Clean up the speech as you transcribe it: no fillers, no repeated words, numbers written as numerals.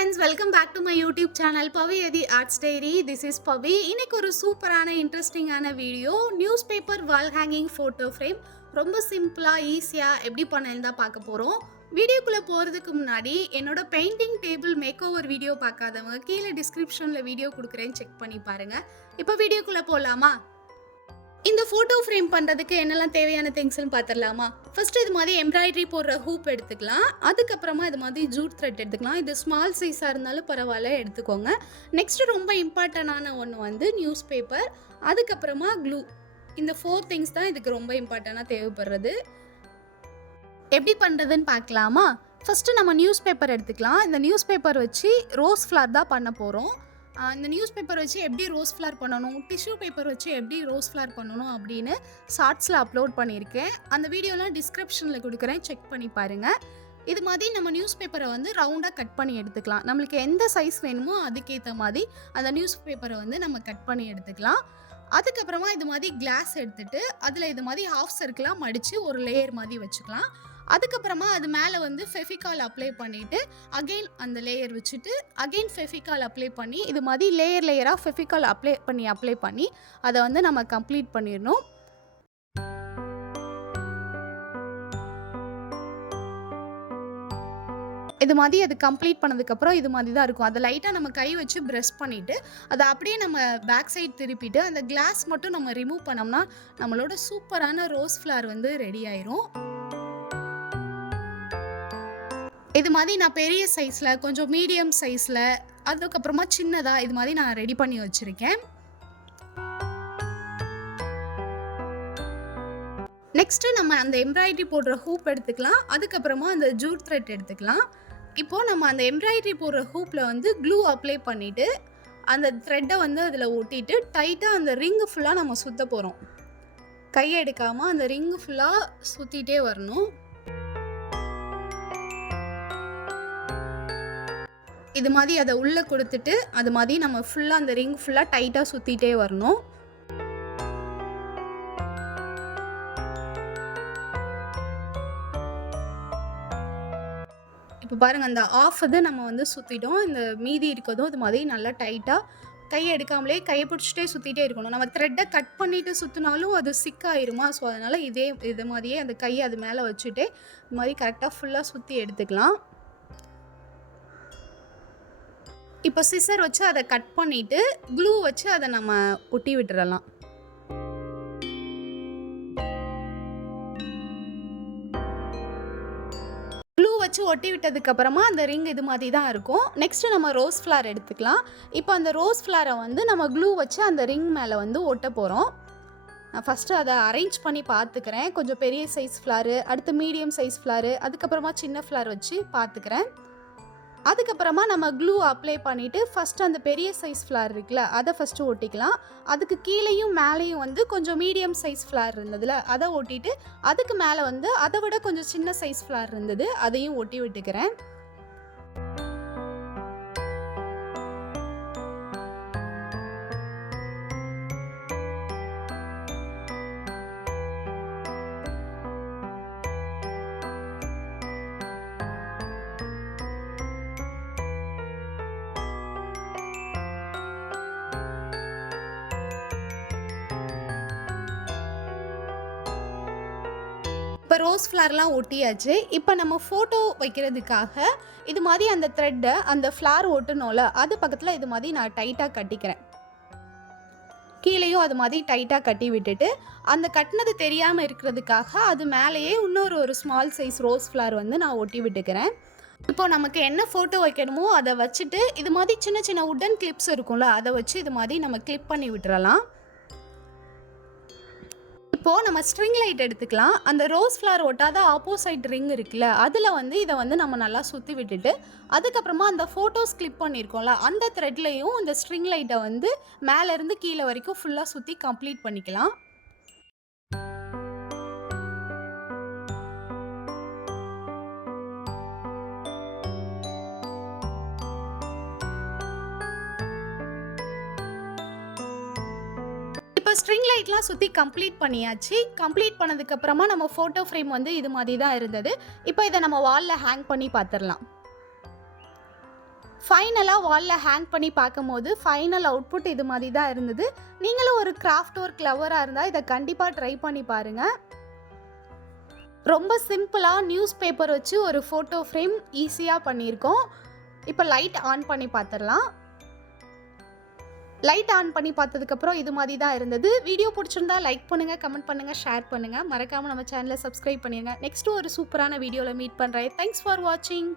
friends, welcome back to my YouTube channel Pavi Edi Arts Diary. This is Pavi. இன்னைக்கு ஒரு சூப்பரான இன்ட்ரெஸ்டிங்கான video newspaper வால் hanging photo frame ரொம்ப சிம்பிளா ஈஸியா எப்படி பண்ணலாம் தான் பார்க்க போறோம். வீடியோக்குள்ள போறதுக்கு முன்னாடி என்னோட painting table makeover video பார்க்காதவங்க கீழே டிஸ்கிரிப்ஷன்ல வீடியோ கொடுக்குறேன், செக் பண்ணி பாருங்க. இப்போ வீடியோக்குள்ள போலாமா? இந்த ஃபோட்டோ ஃப்ரேம் பண்ணுறதுக்கு என்னெல்லாம் தேவையான திங்ஸ்ன்னு பார்த்துடலாமா? ஃபஸ்ட்டு இது மாதிரி எம்ப்ராய்டரி போடுற ஹூப் எடுத்துக்கலாம். அதுக்கப்புறமா இது மாதிரி ஜூட் த்ரெட் எடுத்துக்கலாம். இது ஸ்மால் சைஸாக இருந்தாலும் பரவாயில்ல, எடுத்துக்கோங்க. நெக்ஸ்ட்டு ரொம்ப இம்பார்ட்டண்டான ஒன்று வந்து நியூஸ் பேப்பர், அதுக்கப்புறமா க்ளூ. இந்த 4 திங்ஸ் தான் இதுக்கு ரொம்ப இம்பார்ட்டண்டாக தேவைப்படுறது. எப்படி பண்ணுறதுன்னு பார்க்கலாமா? ஃபஸ்ட்டு நம்ம நியூஸ் பேப்பர் எடுத்துக்கலாம். இந்த நியூஸ் பேப்பர் வச்சு ரோஸ் ஃப்ளார் தான் பண்ண போகிறோம். இந்த நியூஸ் பேப்பர் வச்சு எப்படி ரோஸ் ஃப்ளார் பண்ணணும், டிஷ்யூ பேப்பர் வச்சு எப்படி ரோஸ் ஃப்ளார் பண்ணணும் அப்படின்னு ஷார்ட்ஸில் அப்லோட் பண்ணியிருக்கேன். அந்த வீடியோலாம் டிஸ்கிரிப்ஷனில் கொடுக்குறேன், செக் பண்ணி பாருங்கள். இது மாதிரி நம்ம நியூஸ் பேப்பரை வந்து ரவுண்டாக கட் பண்ணி எடுத்துக்கலாம். நம்மளுக்கு எந்த சைஸ் வேணுமோ அதுக்கேற்ற மாதிரி அந்த நியூஸ் பேப்பரை வந்து நம்ம கட் பண்ணி எடுத்துக்கலாம். அதுக்கப்புறமா இது மாதிரி கிளாஸ் எடுத்துகிட்டு அதில் இது மாதிரி ஹாஃப் சர்க்கிளாக மடித்து ஒரு லேயர் மாதிரி வச்சுக்கலாம். அதுக்கப்புறமா அது மேலே வந்து ஃபெஃபிகால் அப்ளை பண்ணிவிட்டு அகெயின் அந்த லேயர் வச்சுட்டு அகெயின் ஃபெஃபிகால் அப்ளை பண்ணி இது மாதிரி லேயராக ஃபெஃபிகால் அப்ளை பண்ணி அதை வந்து நம்ம கம்ப்ளீட் பண்ணிடணும். இது மாதிரி அது கம்ப்ளீட் பண்ணதுக்கப்புறம் இது மாதிரி தான் இருக்கும். அதை லைட்டாக நம்ம கை வச்சு ப்ரெஷ் பண்ணிவிட்டு அதை அப்படியே நம்ம பேக் சைட் திருப்பிட்டு அந்த கிளாஸ் மட்டும் நம்ம ரிமூவ் பண்ணோம்னா நம்மளோட சூப்பரான ரோஸ் ஃப்ளார் வந்து ரெடி ஆயிரும். இது மாதிரி நான் பெரிய சைஸில், கொஞ்சம் மீடியம் சைஸில், அதுக்கப்புறமா சின்னதாக இது மாதிரி நான் ரெடி பண்ணி வச்சுருக்கேன். நெக்ஸ்ட்டு நம்ம அந்த எம்ப்ராய்டரி போடுற ஹூப் எடுத்துக்கலாம். அதுக்கப்புறமா அந்த ஜூட் த்ரெட் எடுத்துக்கலாம். இப்போது நம்ம அந்த எம்ப்ராய்டரி போடுற ஹூப்பில் வந்து க்ளூ அப்ளை பண்ணிவிட்டு அந்த த்ரெட்டை வந்து அதில் ஒட்டிட்டு டைட்டாக அந்த ரிங்கு ஃபுல்லாக நம்ம சுற்ற போகிறோம். கையை எடுக்காமல் அந்த ரிங்கு ஃபுல்லாக சுற்றிட்டே வரணும். இது மாதிரி அதை உள்ளே கொடுத்துட்டு அது மாதிரி நம்ம ஃபுல்லாக அந்த ரிங் ஃபுல்லாக டைட்டாக சுற்றிட்டே வரணும். இப்போ பாருங்கள், அந்த ஆஃப் இது நம்ம வந்து சுற்றிட்டோம். இந்த மீதி இருக்கிறதும் இது மாதிரி நல்லா டைட்டாக கையை எடுக்காமலே கையை பிடிச்சிட்டே சுற்றிட்டே இருக்கணும். நம்ம த்ரெட்டை கட் பண்ணிவிட்டு சுற்றினாலும் அது சிக்காயிருமா, ஸோ அதனால் இது மாதிரியே அந்த கையை அது மேலே வச்சுட்டே இது மாதிரி கரெக்டாக ஃபுல்லாக சுற்றி எடுத்துக்கலாம். இப்போ சிசர் வச்சு அதை கட் பண்ணிவிட்டு க்ளூ வச்சு அதை நம்ம ஒட்டி விட்டுறலாம். க்ளூ வச்சு ஒட்டி விட்டதுக்கப்புறமா அந்த ரிங் இது மாதிரி தான் இருக்கும். நெக்ஸ்ட்டு நம்ம ரோஸ் ஃப்ளார் எடுத்துக்கலாம். இப்போ அந்த ரோஸ் ஃப்ளாரை வந்து நம்ம க்ளூ வச்சு அந்த ரிங் மேலே வந்து ஒட்ட போகிறோம். நான் ஃபஸ்ட்டு அதை அரேஞ்ச் பண்ணி பார்த்துக்கிறேன். கொஞ்சம் பெரிய சைஸ் ஃப்ளாரு, அடுத்து மீடியம் சைஸ் ஃப்ளாரு, அதுக்கப்புறமா சின்ன ஃப்ளார் வச்சு பார்த்துக்கிறேன். அதுக்கப்புறமா நம்ம க்ளூ அப்ளை பண்ணிவிட்டு ஃபஸ்ட்டு அந்த பெரிய சைஸ் ஃப்ளார் இருக்குல்ல அதை ஃபஸ்ட்டு ஒட்டிக்கலாம். அதுக்கு கீழேயும் மேலேயும் வந்து கொஞ்சம் மீடியம் சைஸ் ஃப்ளார் இருந்ததுல அதை ஒட்டிட்டு அதுக்கு மேலே வந்து அதை விட கொஞ்சம் சின்ன சைஸ் ஃப்ளார் இருந்தது, அதையும் ஒட்டி விட்டுக்கிறேன். இப்போ ரோஸ் ஃப்ளார்லாம் ஒட்டியாச்சு. இப்போ நம்ம ஃபோட்டோ வைக்கிறதுக்காக இது மாதிரி அந்த த்ரெட்டை அந்த ஃப்ளார் ஒட்டணும்ல அது பக்கத்தில் இது மாதிரி நான் டைட்டாக கட்டிக்கிறேன். கீழேயும் அது மாதிரி டைட்டாக கட்டி விட்டுட்டு அந்த கட்டினது தெரியாமல் இருக்கிறதுக்காக அது மேலேயே இன்னொரு ஸ்மால் சைஸ் ரோஸ் ஃப்ளார் வந்து நான் ஒட்டி விட்டுக்கிறேன். இப்போ நமக்கு என்ன ஃபோட்டோ வைக்கணுமோ அதை வச்சுட்டு இது மாதிரி சின்ன சின்ன உட்டன் கிளிப்ஸ் இருக்கும்ல அதை வச்சு இது மாதிரி நம்ம கிளிப் பண்ணி விட்டுறலாம். இப்போது நம்ம ஸ்ட்ரிங் லைட் எடுத்துக்கலாம். அந்த ரோஸ் ஃப்ளார் ஒட்டாத ஆப்போசைட் ரிங் இருக்குல்ல அதில் வந்து இதை வந்து நம்ம நல்லா சுற்றி விட்டுட்டு அதுக்கப்புறமா அந்த ஃபோட்டோஸ் கிளிப் பண்ணியிருக்கோம்ல அந்த த்ரெட்லேயும் இந்த ஸ்ட்ரிங் லைட்டை வந்து மேலேருந்து கீழே வரைக்கும் ஃபுல்லாக சுற்றி கம்ப்ளீட் பண்ணிக்கலாம். இப்போ ஸ்ட்ரிங் லைட்லாம் சுற்றி கம்ப்ளீட் பண்ணியாச்சு. கம்ப்ளீட் பண்ணதுக்கப்புறமா நம்ம ஃபோட்டோ ஃப்ரேம் வந்து இது மாதிரி தான் இருந்தது. இப்போ இதை நம்ம வாலில் ஹேங் பண்ணி பார்த்துடலாம். ஃபைனலாக வாலில் ஹேங் பண்ணி பார்க்கும்போது ஃபைனல் அவுட்புட் இது மாதிரி தான் இருந்தது. நீங்களும் ஒரு கிராஃப்ட் ஒர்க் லவராக இருந்தால் இதை கண்டிப்பாக ட்ரை பண்ணி பாருங்கள். ரொம்ப சிம்பிளாக நியூஸ் பேப்பர் வச்சு ஒரு ஃபோட்டோ ஃப்ரேம் ஈஸியாக பண்ணியிருக்கோம். இப்போ லைட் ஆன் பண்ணி பார்த்துடலாம். லைட் ஆன் பண்ணி பார்த்ததுக்கப்புறம் இது மாதிரி தான் இருந்தது. வீடியோ பிடிச்சிருந்தா லைக் பண்ணுங்கள், கமெண்ட் பண்ணுங்கள், ஷேர் பண்ணுங்கள். மறக்காமல் நம்ம சேனலை சப்ஸ்கிரைப் பண்ணிடுங்க. நெக்ஸ்ட்டு ஒரு சூப்பரான வீடியோவில் மீட் பண்ணுறேன். தேங்க்ஸ் ஃபார் வாட்சிங்.